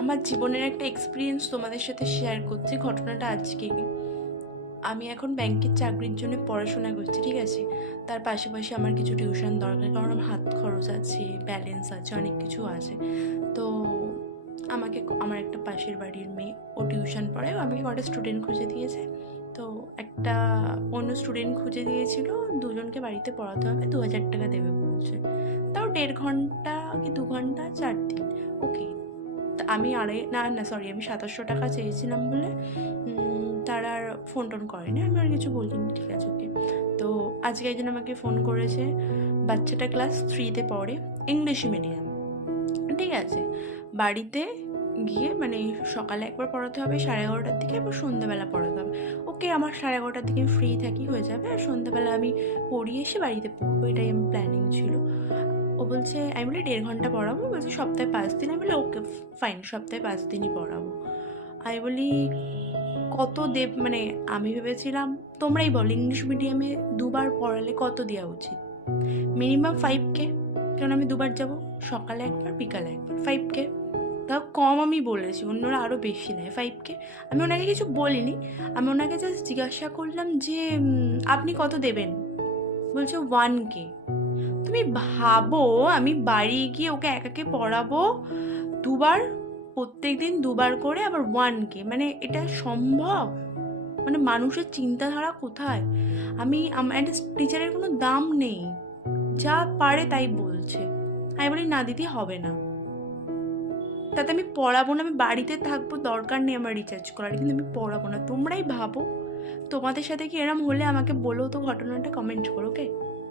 আমার জীবনের একটা এক্সপিরিয়েন্স তোমাদের সাথে শেয়ার করছি। ঘটনাটা আজকেই। আমি এখন ব্যাংকের চাকরির জন্য পড়াশোনা করছি, ঠিক আছে? তার পাশাপাশি আমার কিছু টিউশন দরকার, কারণ আমার হাত খরচ আছে, ব্যালেন্স আছে, অনেক কিছু আছে। তো আমাকে আমার একটা পাশের বাড়ির মেয়ে, ও টিউশন পড়ায়, ও আমাকে কটা স্টুডেন্ট খুঁজে দিয়েছে। তো একটা অন্য স্টুডেন্ট খুঁজে দিয়েছিল, দুজনকে বাড়িতে পড়াতে হবে, 2,000 টাকা দেবে বলছে। তাও 1.5 ঘন্টা কি 2 ঘন্টা, 4 দিন, ওকে। আমি সরি, আমি 2700 টাকা চেয়েছিলাম বলে তারা আর ফোন টোন করেনি, আমি আর কিছু বলিনি, ঠিক আছে ওকে। তো আজকে একজন আমাকে ফোন করেছে, বাচ্চাটা ক্লাস 3-তে পড়ে, ইংলিশ মিডিয়াম, ঠিক আছে। বাড়িতে গিয়ে মানে সকালে একবার পড়াতে হবে 11:30টার দিকে, আবার সন্ধ্যেবেলা পড়াতে হবে। ওকে, আমার 11:30টার দিকে ফ্রি থাকি, হয়ে যাবে, আর সন্ধ্যেবেলা আমি পড়িয়ে এসে বাড়িতে পড়বো, এটাই আমার প্ল্যানিং ছিল। ও বলছে, আমি বলি 1.5 ঘন্টা পড়াবো, বলছে সপ্তাহে 5 দিন। আমি বলি ওকে ফাইন, সপ্তাহে 5 দিনই পড়াবো। আমি বলি কত দেব, মানে আমি ভেবেছিলাম, তোমরাই বল, ইংলিশ মিডিয়ামে 2বার পড়ালে কত দেওয়া উচিত? মিনিমাম 5K, কারণ আমি 2বার যাব, সকালে একবার বিকালে একবার, 5K। তাও কম আমি বলেছি, অন্যরা আরও বেশি নেয়, 5K। আমি ওনাকে কিছু বলিনি, আমি ওনাকে জাস্ট জিজ্ঞাসা করলাম যে আপনি কত দেবেন? বলছে 1K। তুমি ভাবো, আমি বাড়ি গিয়ে ওকে একাকে পড়াবো 2বার, প্রত্যেক দিন 2বার করে, আবার 1K, মানে এটা সম্ভব? মানে মানুষের চিন্তাধারা কোথায়? আমার একটা টিচারের কোনো দাম নেই, যা পারে তাই বলছে। আমি বলি না দিদি, হবে না। তাতে আমি পড়াবো না, আমি বাড়িতে থাকবো, দরকার নেই আমার রিচার্জ করার, কিন্তু আমি পড়াবো না। তোমরাই ভাবো, তোমাদের সাথে কি এরম হলে আমাকে বলো তো ঘটনাটা, কমেন্ট করো, ওকে?